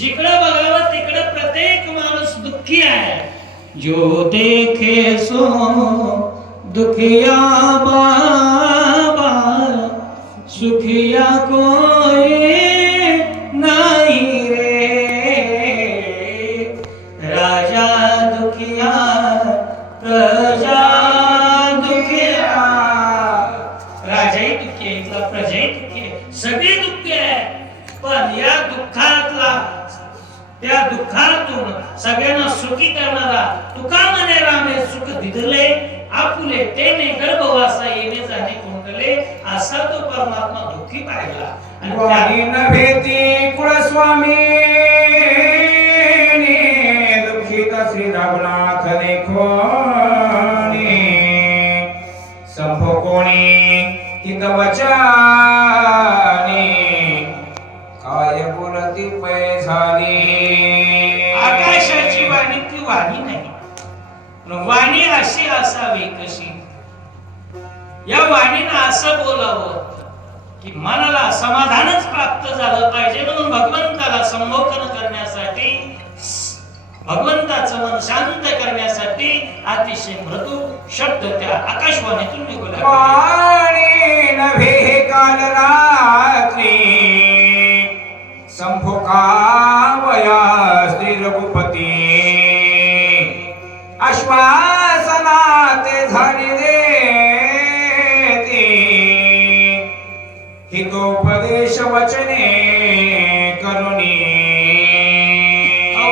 जिकडे बघावं तिकडे प्रत्येक माणूस दुःखी आहे। जो देखे सो दुखिया बाबा, सुखिया कोई नहीं रे। राजा दुखिया प्रजा दुखिया, राजाही दुःखी आहे, इथला प्रजाही दुःखी आहे, सगळे दुःखी आहे। पण या दुःखातला, त्या दुःखातून सगळ्यांना सुखी करणारा तुका म्हणे रामे सुख दिधले आपुले तेने गर्भवासा येणे जाणे कोंडले, असा तो परमात्मा दुःखी पाहिला। आणि वाणी न भेटी कुळस्वामी दुःखित श्री रघुनाथ देखोनी, संभो कोणी हित वचनी काय बोलती पै झाली। आकाशाची वाणी ती वाणी नाही, वाणी अशी असावी कशी, या वाणीनं असं बोलावं की मनाला समाधानच प्राप्त झालं पाहिजे। म्हणून भगवंताला संमोहन करण्यासाठी, भगवंताचं मन शांत करण्यासाठी अतिशय मृदू शब्द त्या आकाशवाणीतून निघू लागले। वाणी नभे काल रात्री संभोकावया श्री रघुपती, आश्वासनाते झाली देती हितोपदेश वचने करुणी।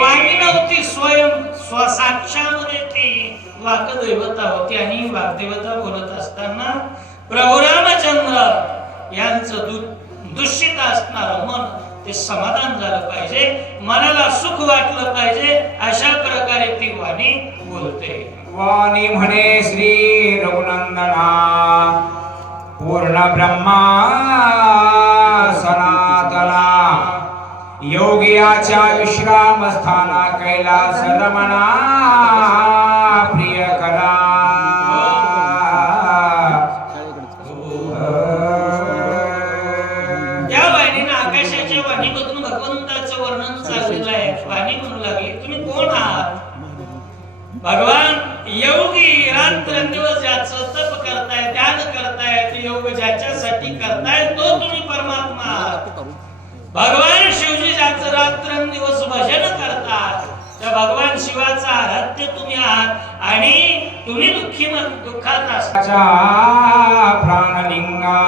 वाणी नव्हती, स्वयं स्वसाक्षामध्ये ती वाकदेवता होती। आणि वाकदेवता बोलत असताना प्रभू रामचंद्र यांचं दूषित असणारं मन ते समाधान झालं पाहिजे, मनाला सुख वाटलं पाहिजे, अशा प्रकारे ती वाणी बोलते। वाणी म्हणे श्री रघुनंदना पूर्ण ब्रह्मा सनातना, योगियाच्या विश्राम स्थाना कैलास रमणा प्रिय करा। या वाणीनं आकाशाच्या वाणीमधून भगवंताचं वर्णन चाललेलं आहे। वाणी म्हणू लागली तुम्ही कोण आहात? भगवान योगी रात्रंदिवस ज्याचं तप करताय, ध्यान करताय, ते योग ज्याच्यासाठी करताय तो तुम्ही परमात्मा आहात। भगवान शिवजी ज्याचं रात्रंदिवस भजन करतात त्या भगवान शिवाचा आराध्य तुम्ही आहात। आणि तुम्ही दुःखात असता प्राणलिंगा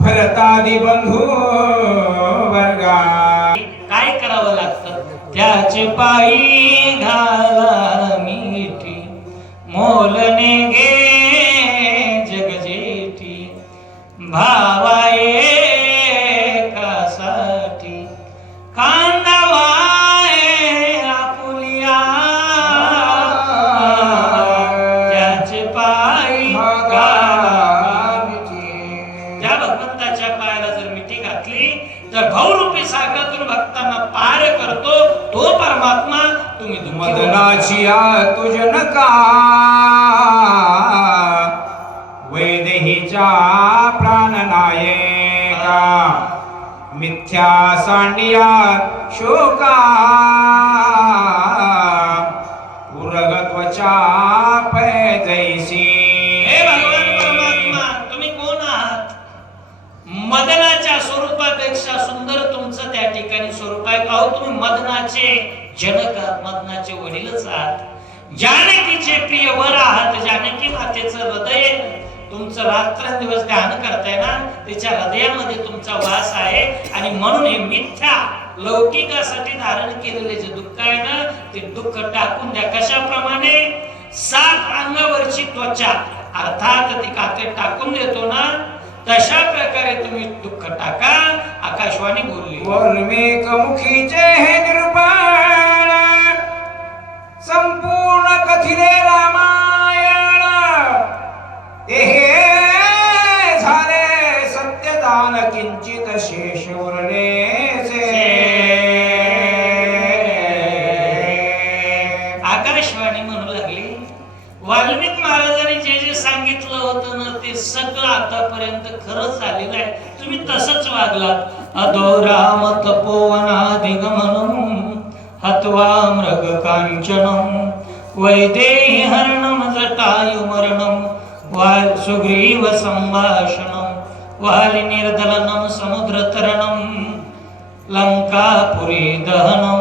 भरतादि बंधू वर्गा, काय करावं लागतं? त्याचे पायी घाला मिठी, मोलने गे जगजेठी, भावा एकासाठी कांदावाय आपुलिया, त्याचे पायी घाला मिठी। त्या भगवंताच्या पायाला जर मिठी घातली तर भावरूपी सागरातून भक्तांना पार करतो तो परमात्मा। तुम्ही मदनाची तुझ नका वैदेहीच्या प्राणनायका, मिथ्या सांडिया शोका उरगत्वच्या पैजैसी। हे भगवान परमात्मा तुम्ही कोण आहात? मदनाच्या स्वरूपापेक्षा सुंदर तुमचं त्या ठिकाणी स्वरूप आहे। अहो तुम्ही मदनाचे जनक आहात, मदनाचे वडीलच आहात, जानकीचे प्रिय वर आहात। जानकी मातेचं हृदय तुमचं रात्रंदिवस ध्यान करताय ना, त्याच्या हृदयामध्ये तुमचा वास आहे। आणि म्हणून हे मिथ्या लौकिकासाठी धारण केलेले जे दुःख आहे ना, ते दुःख टाकून द्या। कशाप्रमाणे? 7 अंगावरची त्वचा अर्थात ती काते टाकून देतो ना, तशा प्रकारे तुम्ही दुःख टाका। आकाशवाणी बोलली वर्मेक मुखीचे हे निरूपण संपूर्ण कथिले रामायण, हे झाले सत्यदान किंचित शेष उरलेसे। आकाशवाणी म्हणू लागली वाल्मिक महाराजांनी जे जे सांगितलं होतं ना, ते सगळं आतापर्यंत खरंच झालेलं आहे। तुम्ही तसंच वागलात। अधोराम तपोवनाधिगमनम् हत्वा मृगकाञ्चनम् वैदेही हरणं जटायुमरणं सुग्रीव संभाषणं वालिनिर्दलनं समुद्रतरणं लंकापुरी दहनं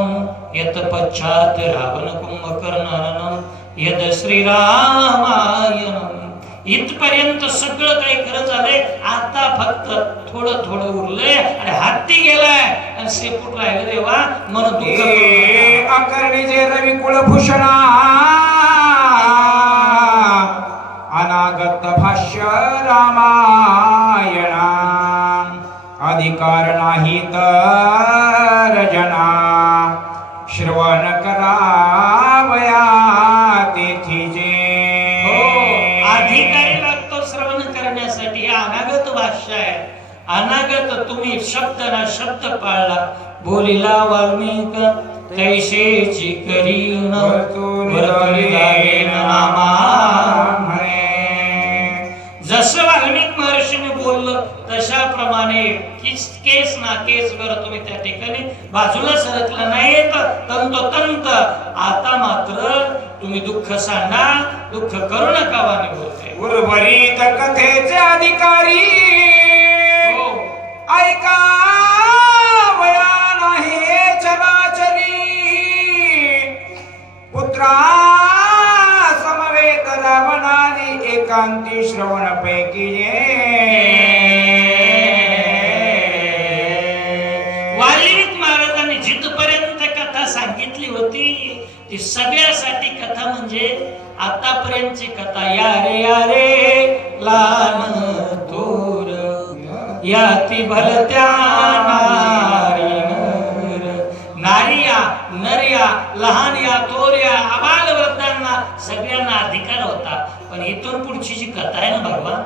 यत् पश्चात् रावण कुंभकर्णहरणं यद श्रीरामायणं. इथपर्यंत सगळं काही खरं झालंय. आता फक्त थोडं थोडं उरलंय आणि हत्ती गेलाय आणि शेपूट राहिलं. देवा मन दुःख अकर्णीचे रवी कुलभूषणा अनागत भाष्य रामायणा अधिकार नाही तर जना श्रवण करावया तेथी जे. अधिकारी लागतो श्रवण करण्यासाठी. हे अनागत भाष्य आहे. अनागत तुम्ही शब्द ना शब्द पाळला. बोलिला वाल्मिक तैसेची करीन नामा. जसं वाल्मिक महर्षीने बोललं तशाप्रमाणे केस ना केस वर तुम्ही त्या ठिकाणी बाजूला सरकला नाही तर तंतोतंत. आता मात्र तुम्ही दुःख सांगा, दुःख करू नका वाणी बोलते. उर्वरित कथेचे अधिकारी ऐका वया नाही चराचरी पुत्रा समवेत रावणाने एकांती श्रवण पैकी वाल्मिक महाराजांनी जिथपर्यंत कथा सांगितली होती ती सगळ्यासाठी कथा म्हणजे आतापर्यंतची कथा. या रे लहान थोर याती भलत्या नारिया नर्या लहान या थोर या आबाल वृद्धांना सगळ्यांना अधिकार होता. पण इथून पुढची जी कथा आहे ना भगवान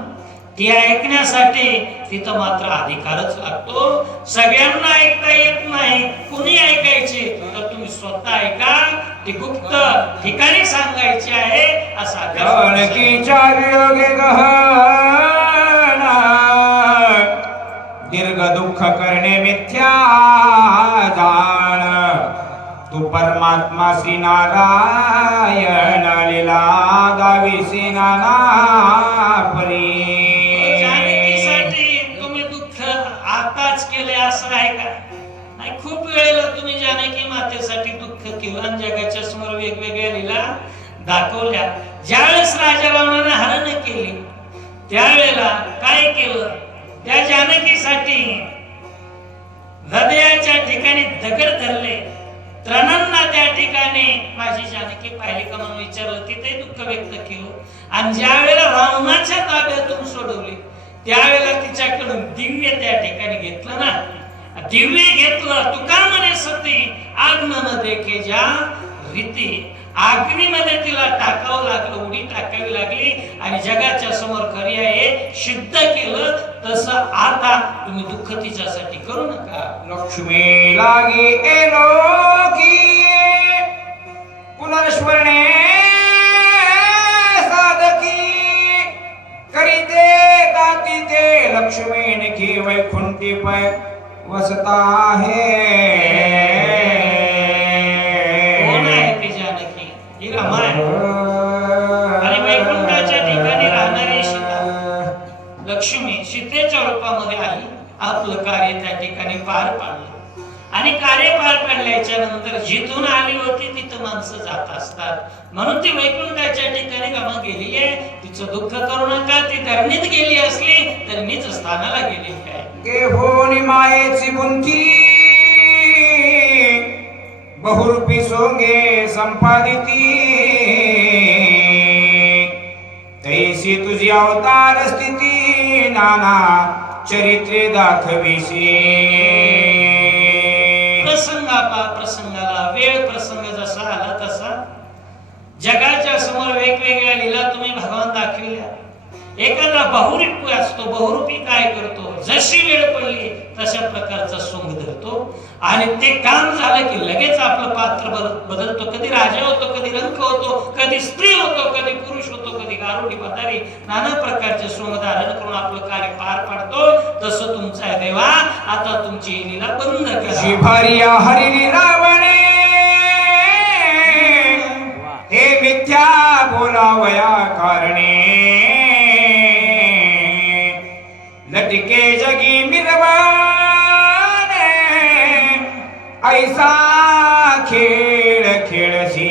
ती ऐकण्यासाठी तिथं मात्र अधिकारच लागतो. सगळ्यांना ऐकता येत नाही. कुणी ऐकायची तर तुम्ही स्वतः ऐका. ती गुप्त ठिकाणी सांगायची आहे असा जानकीच्या वियोगे गहना दीर्घ दुःख करणे मिथ्या जाण तू परमात्मा श्री नारायण लीला गाविसी नाना परी. जानकीसाठी तुम्ही दुःख आताच केले असं आहे का? नाही. खूप वेळेला तुम्ही जानकी मातेसाठी दुःख केलं आणि जगाच्या समोर वेगवेगळ्या लीला दाखवल्या. ज्यावेळेस राजा रावणाने हरण केली त्यावेळेला काय केलं? त्या जानकीसाठी हृदयाच्या ठिकाणी दगड धरले. तृणांना त्या ठिकाणी माझी जानकी पाहिली का म्हणून विचारलं. तिथे दुःख व्यक्त केलं. आणि ज्या वेळेला रावणाच्या ताब्यातून सोडवली त्यावेळेला तिच्याकडून दिव्य त्या ठिकाणी घेतलं ना. दिव्य घेतलं. तुका म्हणे सती आग्न न देखे ज्या रीती. अग्नीमध्ये तिला टाकावं लागलं, उडी टाकावी लागली आणि जगाच्या समोर खरी आहे सिद्ध केलं. तसं आता तुम्ही दुःख तिच्यासाठी करू नका. लक्ष्मी लागे एलोकी पुनर्स्मरणे साधकी करीते दाती ते लक्ष्मी निखी वैकुंठी पै वसता आहे. कोण आहे ती जानकी? ही रमा आहे आणि वैकुंठाच्या ठिकाणी राहणारी सीता लक्ष्मी सीतेच्या रूपामध्ये आली. आपलं कार्य त्या ठिकाणी पार पाडलं आणि कार्य पार पाडल्याच्या नंतर जिथून आली होती तिथं माणसं जात असतात. म्हणून ती वैकुंठाच्या ठिकाणी रमा गेली आहे. तिचं दुःख करू नका. ती धरणीत गेली असली तर नीच स्थानाला गेली आहे. होनी मायेची बुंथी बहुरूपी सोंगे संपादिती तैसी तुझी अवतार स्थिती नाना चरित्रे दाखविसी. प्रसंगाला वेळ प्रसंग जसा आला तसा जगाच्या समोर वेगवेगळ्या लीला तुम्ही भगवान दाखविल्या. एखादा बहुरूपी असतो. बहुरूपी काय करतो? जशी वेळ पडली तशा प्रकारचा सोंग धरतो आणि ते काम झालं की लगेच आपलं पात्र बदलतो. कधी राजा होतो, कधी रंक होतो, कधी स्त्री होतो, कधी पुरुष होतो, कधी गारुडी म्हातारी, नाना प्रकारचे सोंग धारण करून आपलं कार्य पार पाडतो. तसं तुमचं आहे देवा. आता तुमची ही लीला बंद करा. शिभारिया हरिली रावणे हे मिथ्या बोलावया कारणे लटके जगी मिरवाने ऐसा खेळ खेळशी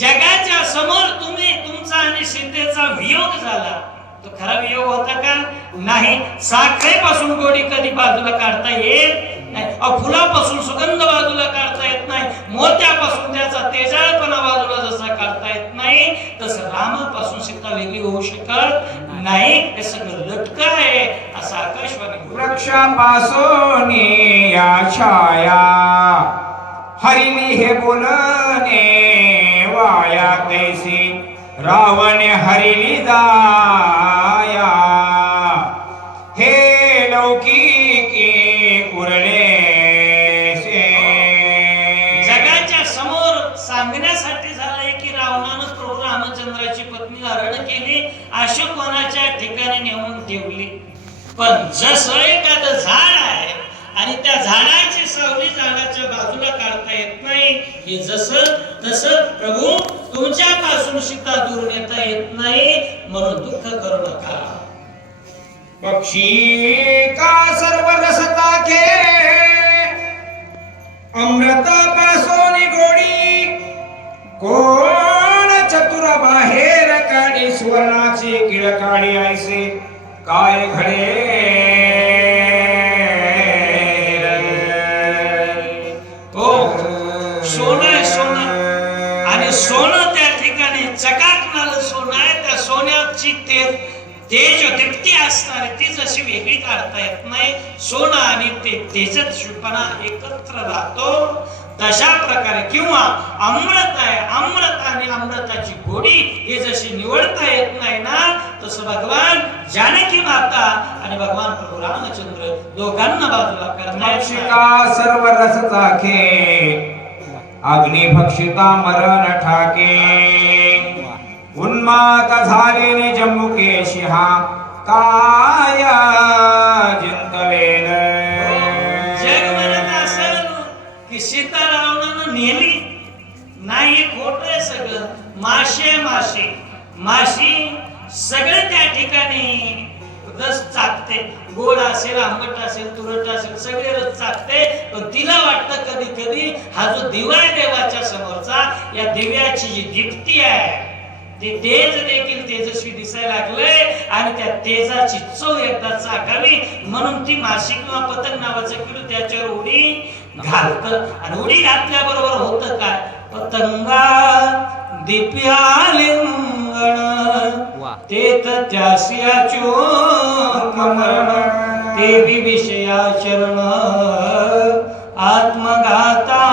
जगाच्या समोर तुमचा आणि सीतेचा वियोग झाला. तो खरा वियोग होता का? नाही. साखरेपासून गोडी कधी बाजूला काढता येत नाही. फुलापासून सुगंध बाजूला काढता येत नाही. मोत्यापासून त्याचा तेजाळपणा बाजूला जसा काढता येत नाही, तसं रामापासून सीता वेगळी होऊ शकत नाही. हे सगळं लटक आहे असं आकाशवाणी. वृक्षापासून या छाया हरिली हे बोलणे वाया कैसी रावण हरिली जाया हे लौकिकी उरले जगाच्या समोर सांगण्यासाठी झालंय की रावणानं प्रभू रामचंद्राची पत्नी हरण केली, अशोकवनाच्या ठिकाणी नेऊन ठेवली. पण जसं एखादं झाड आहे आणि त्या झाडाची सावली झाडाच्या बाजूला काढता येत नाही, हे जसं तसं प्रभू तुमच्यापासून सीता दूर नेता येत नाही. म्हणून दुःख करू नका. पक्षी का सर्व रसता खे अमृतापासून गोडी कोण चतुर बाहेर काढी सुवर्णाची किळकाळी ऐसे काय घडे सोनं सोनं आणि सोनं त्या ठिकाणी चकाकणारं सोनं आहे. त्या सोन्याची तेज दीप्ती असणारी ती जशी वेगळी काढता येत नाही. सोनं आणि ते तेजस्वीपणा एकत्र राहतो. तशा प्रकारे किंवा अमृत आहे, अमृत आणि अमृताची गोडी हे जशी निवडता येत नाही ना, तसं भगवान जानकी माता आणि भगवान प्रभू रामचंद्र दोघांना बाजूला करण्यात. सर्व रस चाखे अग्नि भक्षिता मरण ठाके उन्माद झालेले जम्मुके शिहा काय जिंकलेन. जग म्हणत असेल की सीता रावणानं नेली नाही, हे खोट आहे सगळं. माशी माशी सगळं त्या ठिकाणी रस चाकते. गोड असेल, आंबट असेल, तुरट असेल, सगळे रस चाकते. पण तिला वाटतं कधी कधी हा जो दिवा आहे देवाच्या समोरचा, या दिव्याची जी दीप्ती आहे ते तेज देखील तेजस्वी दिसायला लागलंय आणि त्या तेजाची चव एकदा चाकावी म्हणून ती माशी किंवा पतंग नावाचं किडू त्याच्यावर उडी घालत. आणि उडी घातल्याबरोबर होतं काय? पतंगा दिप्यालिंगण ते त्यासियाचो कमरण ते बी विषयाचरण आत्मघाता.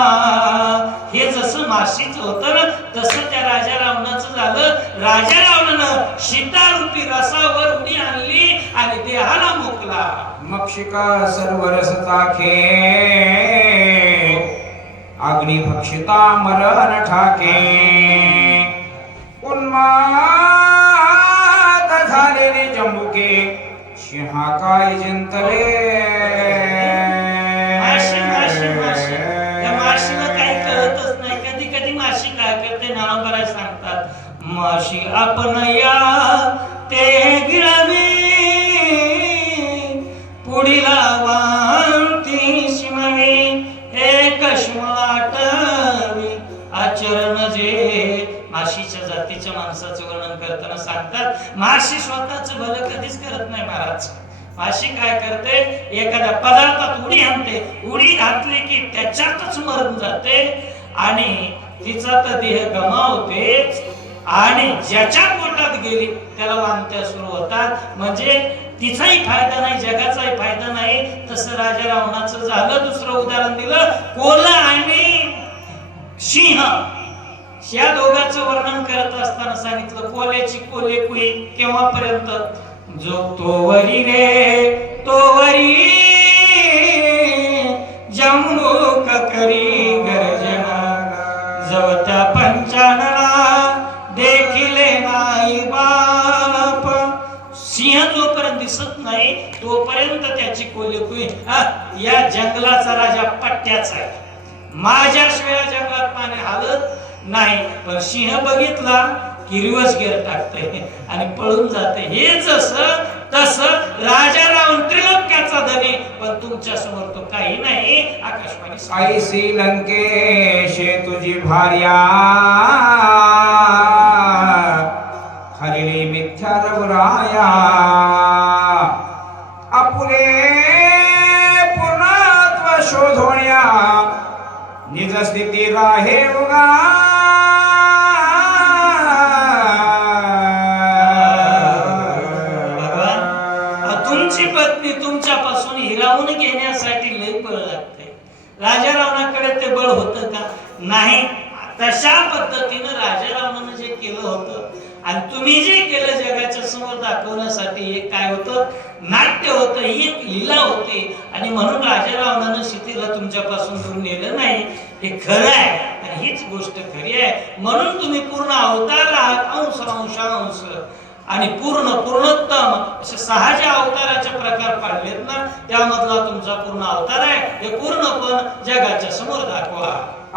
हे जसं माशीच होतं ना, तसं त्या राजा रावणाचं झालं. राजा रावणानं सीता रूपी रसावर उडी आणली आणि देहाला मोकला. मक्षिका सर्व रस चाखे अग्नि भक्षिता मरण ठाके उन्माद झालेले जम्बुके सिंहा काय जिंकले. माशीला काही कळतच नाही. कधी कधी माशी काय करते नाव करायला सांगतात. माशी आपण या ते गिळावी पुढीला वांती शिमवी एक आटवी आचरण जे. माशीच्या जातीच्या माणसाचं वर्णन करताना सांगतात, माशी स्वतःच भलं कधीच करत नाही महाराज. माशी काय करते? एखाद्या पदार्थात उडी आणते. उडी घातली की त्याच्यातच मरून जाते आणि तिचा तर देह गमावतेच. आणि ज्याच्या पोटात गेली त्याला वांत्या सुरू होतात. म्हणजे तिचाही फायदा नाही, जगाचाही फायदा नाही. तसं राजा रावणाचं झालं. दुसरं उदाहरण दिलं, कोल्हा आणि सिंह. या दोघांचं वर्णन करत असताना सांगितलं, कोल्याची कोल्हे कुई केव्हापर्यंत? जो तोवरी रे तोवरी नाही तोपर्यंत त्याची कोल्ही या जंगलाचा राजा पट्ट्याचा आहे. माझ्याशिवाय जंगलात पाणी हालत नाही. पण सिंह बघितला की रिवर्स गिअर टाकते आणि पळून जाते. हे जसं तसं राजा रावण त्रिलोक्याचा धनी, पण तुमच्या समोर तो काही नाही. आकाशवाणी ऐसी लंकेशे तुझी भार्या हरिणी मिथ्या रघुराया आपुले पूर्णत्व शोधोण्या निज स्थिती राहे उगा तुमची पत्नी तुमच्यापासून हिरावून घेण्यासाठी लई बळ लागते. राजा रावणाकडे ते बळ होतं का? नाही. तशा पद्धतीनं राजा रावणानं जे केलं होतं आणि तुम्ही जे केलं जगाच्या समोर दाखवण्यासाठी हे काय होतं? नाट्य होतं, ही एक लीला होती. आणि म्हणून राजा रावणानं सीतेला तुमच्यापासून दूर नेलं नाही. हे खरं आहे आणि हीच गोष्ट खरी आहे. म्हणून तुम्ही पूर्ण अवतार आहात, अंश अंशांश आणि पूर्णोत्तम असे 6 जे अवताराचे प्रकार पाडलेत ना, त्यामधला तुमचा पूर्ण अवतार आहे. हे पूर्णपण जगाच्या समोर दाखवा.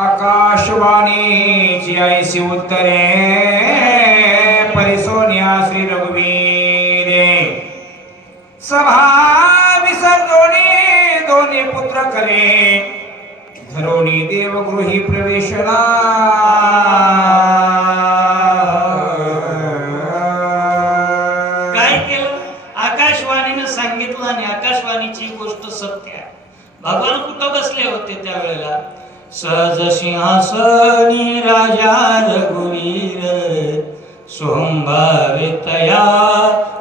आकाशवाणीची ऐसी उत्तरे परिसोनिया श्री रघुवीरे सभा विसर्जोनी दोन्ही पुत्र करे धरोणी देवगृही प्रवेशला काय केलं? आकाशवाणीनं सांगितलं आणि आकाशवाणीची गोष्ट सत्य आहे. भगवान कुठं बसले होते त्यावेळेला? सहज सिंहासनी राजा रघुवीर सोमभावे तया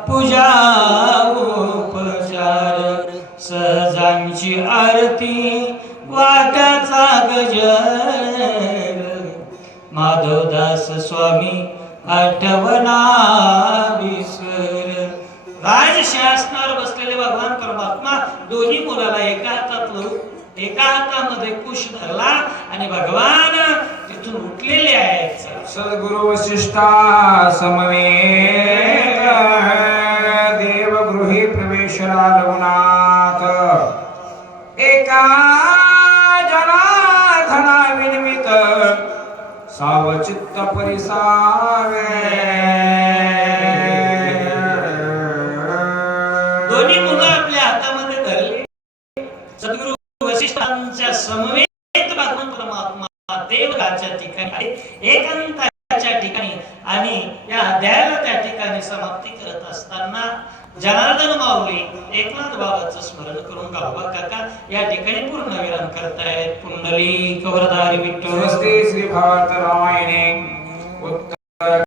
पूजा उपचार सहजांची आरती वाट्याचा गजर माधवदास स्वामी आठवना विसर. राजसिंहासनावर बसलेले भगवान परमात्मा दोन्ही मुलाला एका हातामध्ये कुश धरला आणि भगवान तिथून उठलेले आहेत. सद्गुरु वसिष्ठा समवेत देवगृही प्रवेशला रघुनाथ एका जनार्दना विनिमित सावचित्त परिसावे. दोन्ही मुलं आपल्या हातामध्ये धरले. सद्गुरु वसिष्ठांच्या समवेत भगवान परमात्मा देवराच्या ठिकाणी एकांताच्या ठिकाणी आणि या अध्यायाला त्या ठिकाणी समाप्ती करत असताना जनार्दन माऊली एकनाथ बाबाचं स्मरण करून गावबा काका या ठिकाणी पूर्ण विराम करतायत. पुंडलिक वरदारी विठ्ठल. स्वस्ति श्री भारत रामायणे